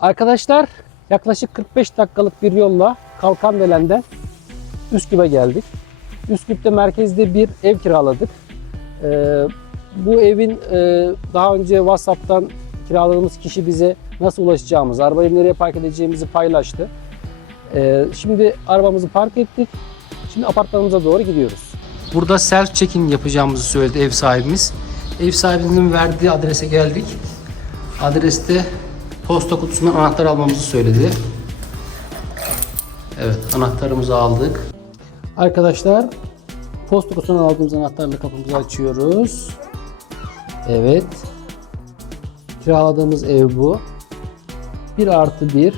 Arkadaşlar yaklaşık 45 dakikalık bir yolla Kalkandelen'den Üsküp'e geldik. Üsküp'te merkezde bir ev kiraladık. Ee, bu evin e, daha önce WhatsApp'tan kiraladığımız kişi bize nasıl ulaşacağımızı, arabayı nereye park edeceğimizi paylaştı. Ee, şimdi arabamızı park ettik. Şimdi apartmanımıza doğru gidiyoruz. Burada self check-in yapacağımızı söyledi ev sahibimiz. Ev sahibinin verdiği adrese geldik. Adreste posta kutusundan anahtar almamızı söyledi. Evet, anahtarımızı aldık. Arkadaşlar, posta kutusundan aldığımız anahtarla kapımızı açıyoruz. Evet. Kiraladığımız ev bu. 1 artı 1.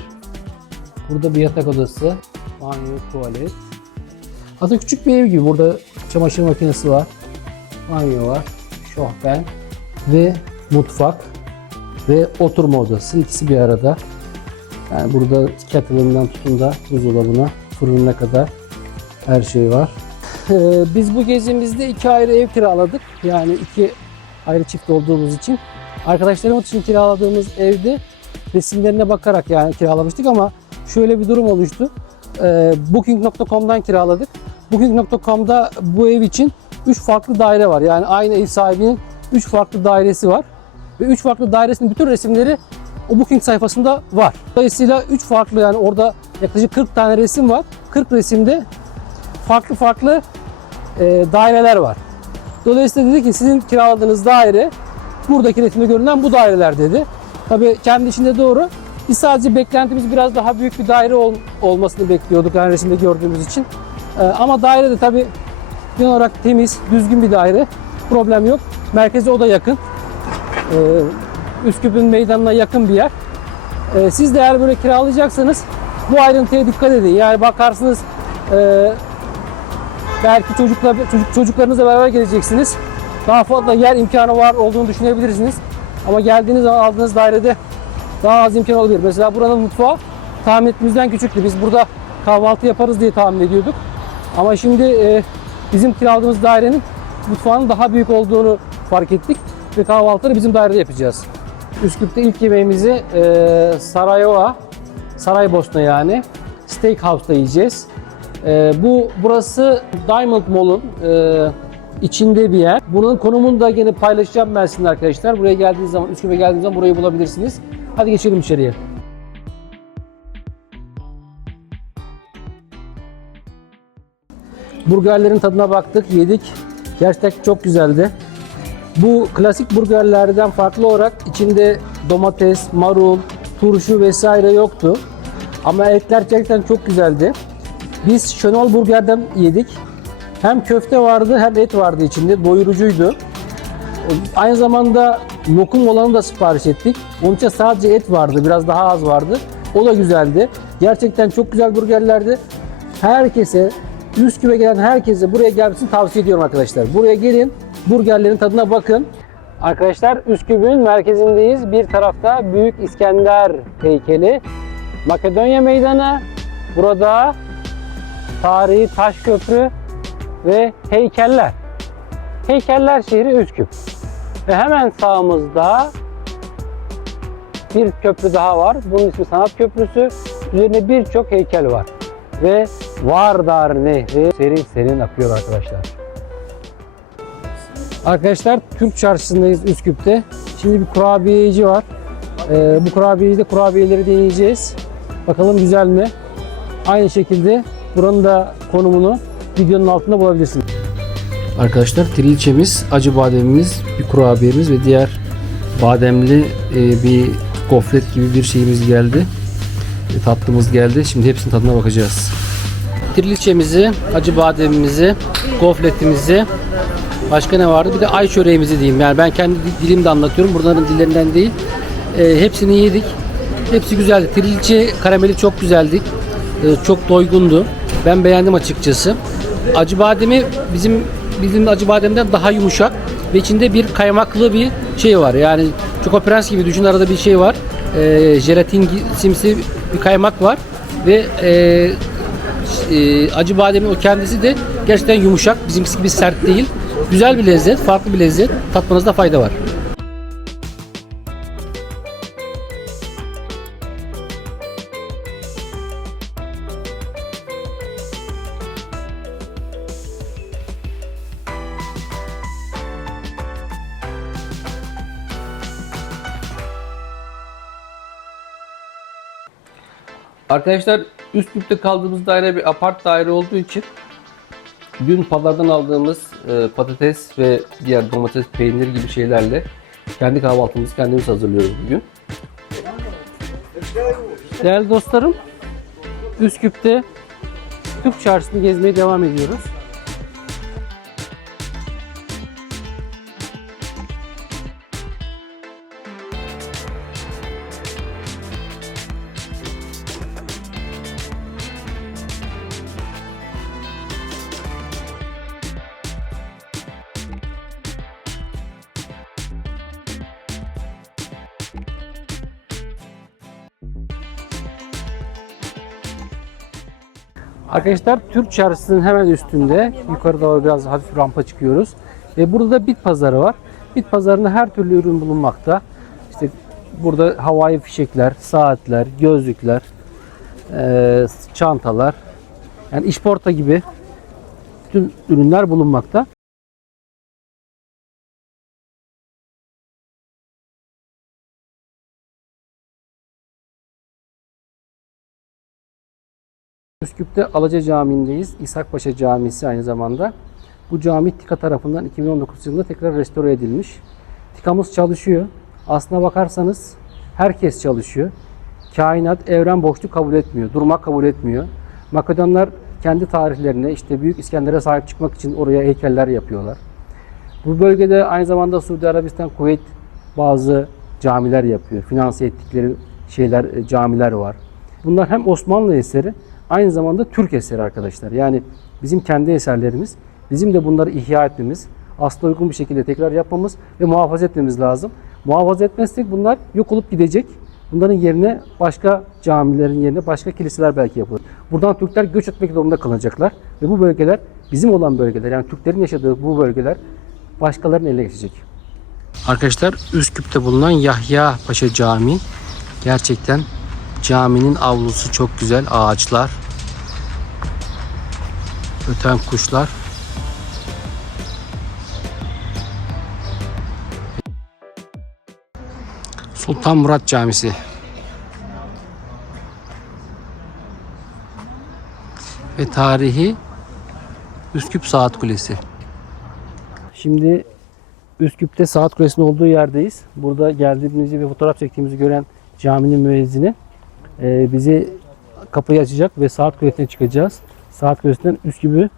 Burada bir yatak odası. Banyo, tuvalet. Aslında küçük bir ev gibi. Burada çamaşır makinesi var. Banyo var. Şofben. Ve mutfak. Ve oturma odası. İkisi bir arada. Yani burada kettle'ından tutun da buzdolabına, fırınına kadar her şey var. Ee, Biz bu gezimizde iki ayrı ev kiraladık. Yani iki ayrı çift olduğumuz için. Arkadaşlarımız için kiraladığımız evde resimlerine bakarak yani kiralamıştık ama şöyle bir durum oluştu. Ee, Booking.com'dan kiraladık. Booking.com'da bu ev için 3 farklı daire var. Yani aynı ev sahibinin 3 farklı dairesi var. Ve 3 farklı dairesinin bütün resimleri o Booking sayfasında var. Dolayısıyla 3 farklı yani orada yaklaşık 40 tane resim var. 40 resimde farklı farklı e, daireler var. Dolayısıyla dedi ki sizin kiraladığınız daire buradaki resimde görünen bu daireler dedi. Tabii kendi içinde doğru. Biz sadece beklentimiz biraz daha büyük bir daire ol- olmasını bekliyorduk yani resimde gördüğümüz için. E, ama daire de tabii genel olarak temiz, düzgün bir daire. Problem yok. Merkeze o da yakın. E, Üsküp'ün meydanına yakın bir yer. E, siz de eğer böyle kiralayacaksanız bu ayrıntıya dikkat edin. Yani bakarsınız e, belki çocukla çocuk, çocuklarınızla beraber geleceksiniz. Daha fazla yer imkanı var olduğunu düşünebilirsiniz. Ama geldiğiniz zaman aldığınız dairede daha az imkan olabilir. Mesela buranın mutfağı tahmin ettiğimizden küçüktü. Biz burada kahvaltı yaparız diye tahmin ediyorduk. Ama şimdi bizim kiraladığımız dairenin mutfağının daha büyük olduğunu fark ettik. Ve kahvaltıları bizim dairede yapacağız. Üsküp'te ilk yemeğimizi e, Sarayova, Saraybosna yani Steakhouse'da yiyeceğiz. E, bu burası Diamond Mall'un e, içinde bir yer. Bunun konumunu da gene paylaşacağım ben sizinle arkadaşlar. Buraya geldiğiniz zaman, Üsküp'e geldiğiniz zaman burayı bulabilirsiniz. Hadi geçelim içeriye. Burgerlerin tadına baktık, yedik. Gerçekten çok güzeldi. Bu klasik burgerlerden farklı olarak içinde domates, marul, turşu vesaire yoktu. Ama etler gerçekten çok güzeldi. Biz Şenol Burger'den yedik. Hem köfte vardı hem et vardı içinde. Doyurucuydu. Aynı zamanda lokum olanı da sipariş ettik. Onun için sadece et vardı. Biraz daha az vardı. O da güzeldi. Gerçekten çok güzel burgerlerdi. Herkese, Üsküp'e gelen herkese buraya gelmesini tavsiye ediyorum arkadaşlar. Buraya gelin, burgerlerin tadına bakın. Arkadaşlar Üsküp'ün merkezindeyiz. Bir tarafta Büyük İskender heykeli. Makedonya Meydanı. Burada tarihi taş köprü ve heykeller. Heykeller şehri Üsküp. Ve hemen sağımızda bir köprü daha var. Bunun ismi Sanat Köprüsü. Üzerine birçok heykel var. Ve Vardar Nehri serin serin akıyor arkadaşlar. Arkadaşlar Türk Çarşısı'ndayız Üsküp'te. Şimdi bir kurabiyeci var. Ee, bu kurabiyecide kurabiyeleri deneyeceğiz. Bakalım güzel mi? Aynı şekilde buranın da konumunu videonun altında bulabilirsiniz. Arkadaşlar trilçemiz, acı bademimiz, bir kurabiyemiz ve diğer bademli e, bir gofret gibi bir şeyimiz geldi. E, tatlımız geldi. Şimdi hepsinin tadına bakacağız. Trilçemizi, acı bademimizi, gofretimizi, başka ne vardı? Bir de ay çöreğimizi diyeyim. Yani ben kendi dilimde anlatıyorum. Bunların dillerinden değil. E, hepsini yedik. Hepsi güzeldi. Trilce karameli çok güzeldi. E, çok doygundu. Ben beğendim açıkçası. Acı bademi bizim bizim acı bademden daha yumuşak ve içinde bir kaymaklı bir şey var. Yani Choco Prens gibi düşün arada bir şey var. E, jelatin simsi bir kaymak var ve e, e, acı bademin o kendisi de gerçekten yumuşak. Bizimkisi gibi sert değil. Güzel bir lezzet, farklı bir lezzet. Tatmanızda fayda var. Arkadaşlar Üsküp'te kaldığımız daire bir apart daire olduğu için dün pazardan aldığımız e, patates ve diğer domates, peynir gibi şeylerle kendi kahvaltımızı kendimiz hazırlıyoruz bugün. Değerli dostlarım, Üsküp'te Türk Çarşısı'nı gezmeye devam ediyoruz. Arkadaşlar Türk Çarşısı'nın hemen üstünde yukarı doğru biraz hafif rampa çıkıyoruz. Ve burada da bit pazarı var. Bit pazarında her türlü ürün bulunmakta. İşte burada havai fişekler, saatler, gözlükler, eee, çantalar, yani işporta gibi bütün ürünler bulunmakta. Üsküp'te Alaca Camii'ndeyiz. İshak Paşa Camisi aynı zamanda. Bu cami TİKA tarafından 2019 yılında tekrar restore edilmiş. TİKA'mız çalışıyor. Aslına bakarsanız herkes çalışıyor. Kainat, evren boşluk kabul etmiyor. Durmak kabul etmiyor. Makedonlar kendi tarihlerine işte Büyük İskender'e sahip çıkmak için oraya heykeller yapıyorlar. Bu bölgede aynı zamanda Suudi Arabistan, Kuveyt bazı camiler yapıyor. Finanse ettikleri şeyler, e, camiler var. Bunlar hem Osmanlı eseri aynı zamanda Türk eseri arkadaşlar. Yani bizim kendi eserlerimiz. Bizim de bunları ihya etmemiz, asla uygun bir şekilde tekrar yapmamız ve muhafaza etmemiz lazım. Muhafaza etmezsek bunlar yok olup gidecek. Bunların yerine başka camilerin yerine başka kiliseler belki yapılır. Buradan Türkler göç etmek zorunda kalacaklar. Ve bu bölgeler bizim olan bölgeler yani Türklerin yaşadığı bu bölgeler başkalarının eline geçecek. Arkadaşlar Üsküp'te bulunan Yahya Paşa Camii gerçekten caminin avlusu çok güzel. Ağaçlar. Öten kuşlar. Sultan Murat Camisi. Ve tarihi Üsküp Saat Kulesi. Şimdi Üsküp'te Saat Kulesi'nin olduğu yerdeyiz. Burada geldiğimizi ve fotoğraf çektiğimizi gören caminin müezzini e, bizi kapıyı açacak ve Saat Kulesi'ne çıkacağız. Saat Kulesi'nden Üsküp'ü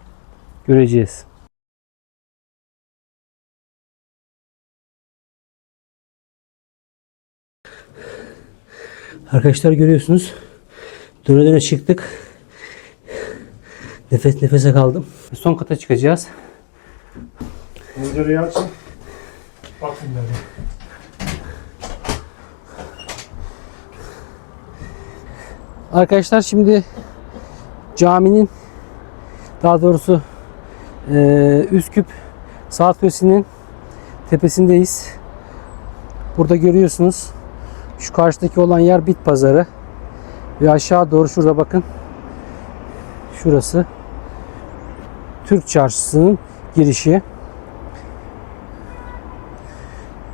göreceğiz. Arkadaşlar görüyorsunuz. Döne döne çıktık. Nefes nefese kaldım. Son kata çıkacağız. Pencereyi açın. Bakın dedi. Arkadaşlar şimdi caminin daha doğrusu eee, Üsküp Saat Kulesi'nin tepesindeyiz. Burada görüyorsunuz şu karşıdaki olan yer bit pazarı ve aşağı doğru şurada bakın şurası Türk Çarşısı'nın girişi.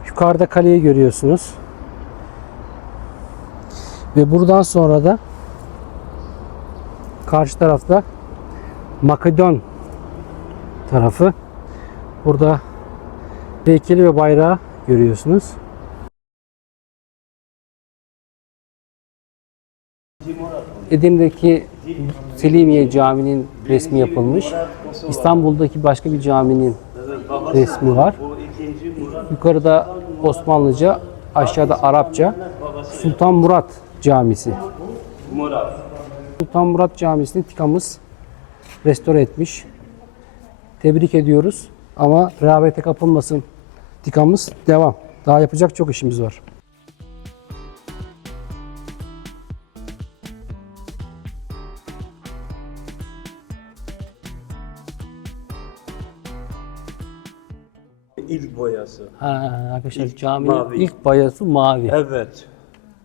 Yukarıda kaleyi görüyorsunuz. Ve buradan sonra da karşı tarafta Makedon tarafı. Burada heykeli ve bayrağı görüyorsunuz. Edirne'deki Selimiye Camii'nin resmi yapılmış. İstanbul'daki başka bir caminin resmi var. Yukarıda Osmanlıca, aşağıda Arapça Sultan Murat Camisi. Sultan Murat Camisi'ni TİKA'mız restore etmiş. Tebrik ediyoruz ama rehavete kapılmasın TİKA'mız devam. Daha yapacak çok işimiz var. İlk boyası. Ha, arkadaşlar İlk caminin mavi. ilk bayası mavi. Evet.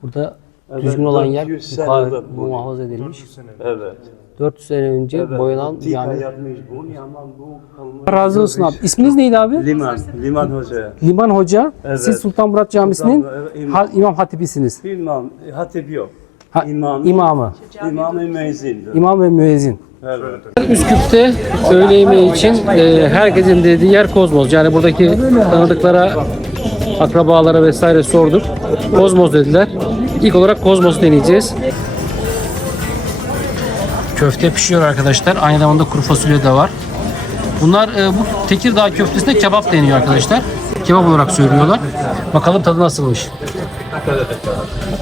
Burada Evet, düzgün olan yer 400 muha- muhafaza edilmiş. Evet. 400 sene önce evet. boyanan cami. yapmış bu kalmış. Razı olsun abi. İsminiz neydi abi? Liman. Liman Hoca. Liman Hoca. Evet. Siz Sultan Murat Camisi'nin Sultan- evet, imam. ha- imam hatibisiniz. Bilmem. Hatip yok. Ha, İmam. imamı. İmam-ı Müezzin'dir. İmam ve müezzin. Evet. Üsküp'te öğle yemeği için e, herkesin dediği yer Kozmos. Yani buradaki tanıdıklara, akrabalara vesaire sorduk. Kozmos dediler. İlk olarak Kozmos deneyeceğiz. Köfte pişiyor arkadaşlar. Aynı zamanda kuru fasulye de var. Bunlar e, bu Tekirdağ köftesine kebap deniyor arkadaşlar. Kebap olarak söylüyorlar. Bakalım tadı nasılmış.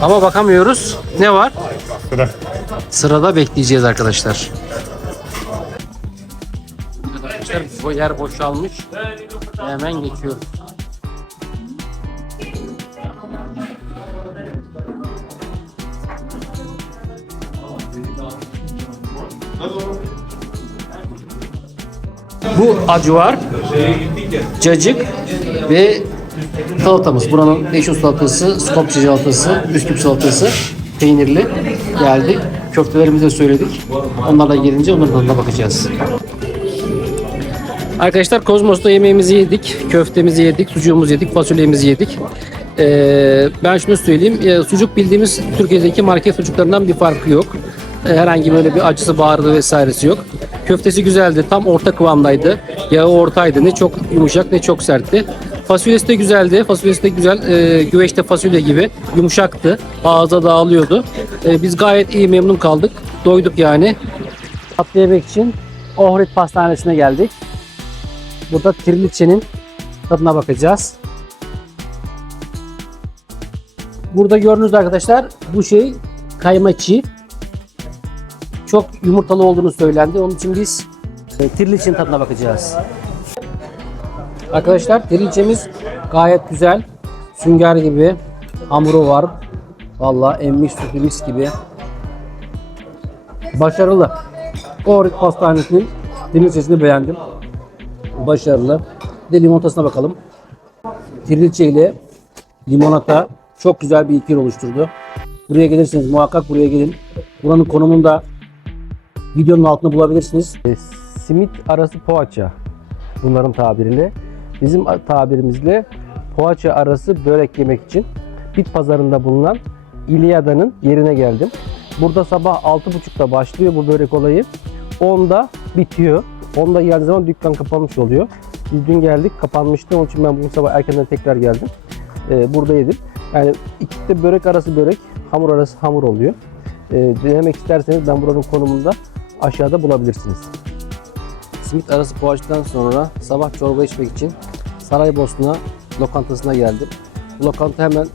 Ama bakamıyoruz. Ne var? Sırada bekleyeceğiz arkadaşlar. Arkadaşlar bu yer boşalmış. Hemen geçiyoruz. Bu acı var. Cacık ve salatamız. Buranın meşhur salatası, Skopje salatası, Üsküp salatası peynirli geldi. Köftelerimizi de söyledik. Onlarla gelince onların tadına bakacağız. Arkadaşlar Kozmos'ta yemeğimizi yedik, köftemizi yedik, sucuğumuzu yedik, fasulyemizi yedik. Ee, ben şunu söyleyeyim, e, sucuk bildiğimiz Türkiye'deki market sucuklarından bir farkı yok. E, herhangi böyle bir acısı, baharatı vesairesi yok. Köftesi güzeldi, tam orta kıvamdaydı. Yağı ortaydı, ne çok yumuşak ne çok sertti. Fasulyesi de güzeldi, fasulyesi de güzel, e, güveçte fasulye gibi yumuşaktı, ağza dağılıyordu. E, biz gayet iyi memnun kaldık, doyduk yani. Tatlı yemek için Ohrid Pastanesi'ne geldik. Burada Tirliçe'nin tadına bakacağız. Burada gördüğünüz arkadaşlar bu şey kaymaçı. Çok yumurtalı olduğunu söylendi. Onun için biz e, Tirliçe'nin tadına bakacağız. Arkadaşlar Tirliçe'miz gayet güzel. Sünger gibi hamuru var. Vallahi emmiş sütü mis gibi. Başarılı. Ohrid Pastanesi'nin Tirliçe'sini beğendim başarılı. Bir de limonatasına bakalım. Trileçe ile limonata çok güzel bir ikili oluşturdu. Buraya gelirseniz muhakkak buraya gelin. Buranın konumunu da videonun altında bulabilirsiniz. E, simit arası poğaça bunların tabiriyle. Bizim tabirimizle poğaça arası börek yemek için bit pazarında bulunan İlyada'nın yerine geldim. Burada sabah 6.30'da başlıyor bu börek olayı. 10'da bitiyor. 10'da geldiği zaman dükkan kapanmış oluyor. Biz dün geldik kapanmıştı. Onun için ben bugün sabah erkenden tekrar geldim. Ee, burada yedim. Yani ikisi de börek arası börek, hamur arası hamur oluyor. Ee, denemek isterseniz ben buranın konumunda aşağıda bulabilirsiniz. Simit arası poğaçadan sonra sabah çorba içmek için Saraybosna lokantasına geldim. Bu lokanta hemen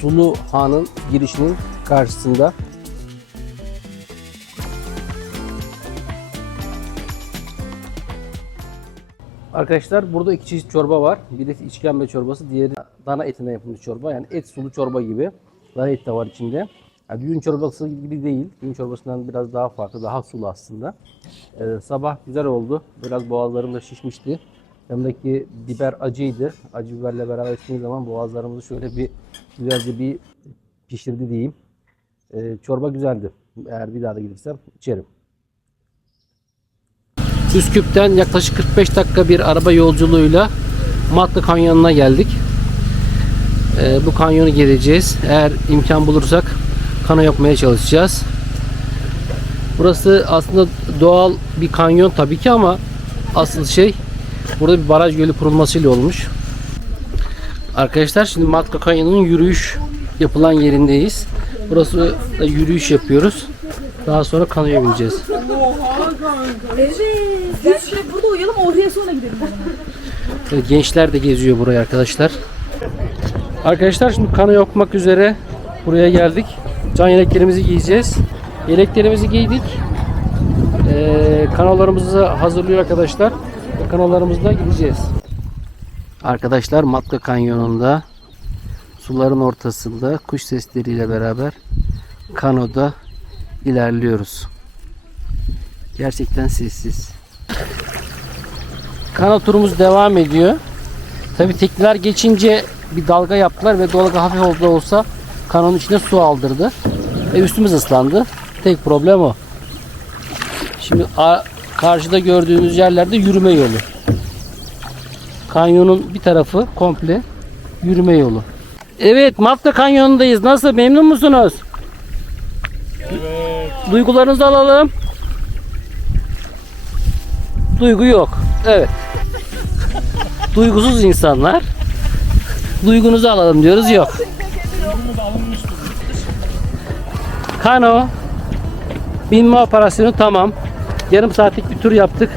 Sulu Han'ın girişinin karşısında. Arkadaşlar burada iki çeşit çorba var. Biri işkembe çorbası, diğeri dana etinden yapılmış çorba. Yani et sulu çorba gibi. Dana et de var içinde. Yani düğün çorbası gibi değil. Düğün çorbasından biraz daha farklı, daha sulu aslında. Ee, sabah güzel oldu. Biraz boğazlarım da şişmişti. Yanındaki biber acıydı. Acı biberle beraber içtiğimiz zaman boğazlarımızı şöyle bir güzelce bir pişirdi diyeyim. Ee, çorba güzeldi. Eğer bir daha da gidersem içerim. Üsküp'ten yaklaşık 45 dakika bir araba yolculuğuyla Matlı Kanyonu'na geldik. Ee, bu kanyonu gezeceğiz. Eğer imkan bulursak kano yapmaya çalışacağız. Burası aslında doğal bir kanyon tabii ki ama asıl şey burada bir baraj gölü kurulmasıyla olmuş. Arkadaşlar şimdi Matka Kanyonu'nun yürüyüş yapılan yerindeyiz. Burası da yürüyüş yapıyoruz. Daha sonra kanoya bineceğiz. Evet. Biz burada uyuyalım oraya sonra gidelim. Gençler de geziyor burayı arkadaşlar. Arkadaşlar şimdi kano yapmak üzere buraya geldik. Can yeleklerimizi giyeceğiz. Yeleklerimizi giydik. Ee, kanolarımızı hazırlıyor arkadaşlar. Ve kanolarımızla gideceğiz. Arkadaşlar Matka Kanyonu'nda suların ortasında kuş sesleriyle beraber kanoda ilerliyoruz. Gerçekten sessiz. Kano turumuz devam ediyor. Tabi tekneler geçince bir dalga yaptılar ve dalga hafif oldu olsa kanonun içine su aldırdı. Ve üstümüz ıslandı. Tek problem o. Şimdi karşıda gördüğünüz yerlerde yürüme yolu. Kanyonun bir tarafı komple yürüme yolu. Evet Mafta Kanyonu'ndayız. Nasıl memnun musunuz? Duygularınızı alalım. Duygu yok. Evet. Duygusuz insanlar. Duygunuzu alalım diyoruz yok. Kano binme operasyonu tamam. Yarım saatlik bir tur yaptık.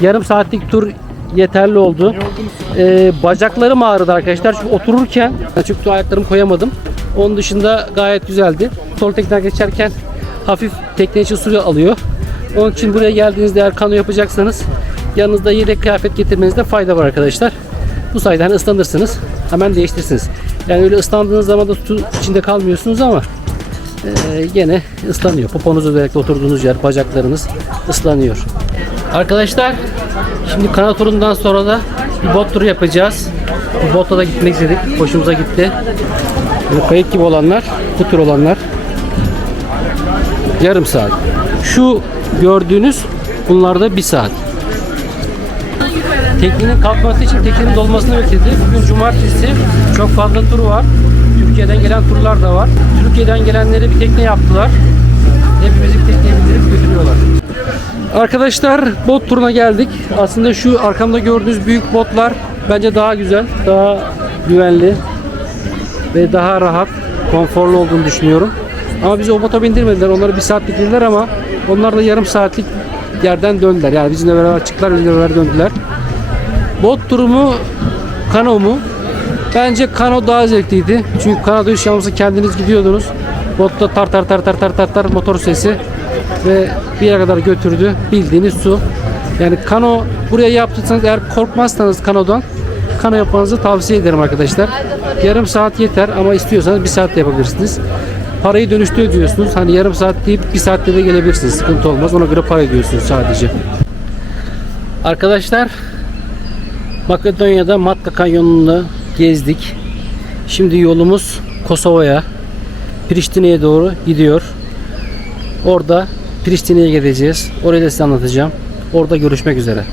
Yarım saatlik tur yeterli oldu. Ee, bacaklarım ağrıdı arkadaşlar. Çünkü otururken çünkü ayaklarımı koyamadım. Onun dışında gayet güzeldi. Sol tekneden geçerken hafif tekne için su alıyor. Onun için buraya geldiğinizde eğer kano yapacaksanız yanınızda yedek kıyafet getirmenizde fayda var arkadaşlar. Bu sayede hani ıslanırsınız. Hemen değiştirirsiniz. Yani öyle ıslandığınız zaman da su içinde kalmıyorsunuz ama e, gene ıslanıyor. Poponuz özellikle oturduğunuz yer, bacaklarınız ıslanıyor. Arkadaşlar şimdi kanat turundan sonra da bir bot turu yapacağız. Bir botla da gitmek istedik. Hoşumuza gitti. Böyle kayık gibi olanlar, bu tür olanlar yarım saat. Şu gördüğünüz bunlar da bir saat. Teknenin kalkması için teknenin dolmasını bekledi. Bugün cumartesi çok fazla tur var. Türkiye'den gelen turlar da var. Türkiye'den gelenleri bir tekne yaptılar. Hepimizi tekneye bindirip götürüyorlar. Arkadaşlar bot turuna geldik. Aslında şu arkamda gördüğünüz büyük botlar bence daha güzel, daha güvenli ve daha rahat, konforlu olduğunu düşünüyorum. Ama bizi o bota bindirmediler. Onları bir saat bitirdiler ama onlar da yarım saatlik yerden döndüler. Yani bizimle beraber çıktılar, bizimle beraber döndüler. Bot turu mu, kano mu? Bence kano daha zevkliydi. Çünkü kanoda iş yalnız kendiniz gidiyordunuz. Botta tar tar tar tar tar tar tar motor sesi ve bir yere kadar götürdü. Bildiğiniz su. Yani kano buraya yaptıysanız eğer korkmazsanız kanodan kano yapmanızı tavsiye ederim arkadaşlar. Yarım saat yeter ama istiyorsanız bir saat de yapabilirsiniz. Parayı dönüşte ödüyorsunuz. Hani yarım saat deyip bir saatte de gelebilirsiniz. Sıkıntı olmaz. Ona göre para ödüyorsunuz sadece. Arkadaşlar Makedonya'da Matka Kanyonu'nu gezdik. Şimdi yolumuz Kosova'ya, Priştine'ye doğru gidiyor. Orada Priştine'ye gideceğiz. Orayı da size anlatacağım. Orada görüşmek üzere.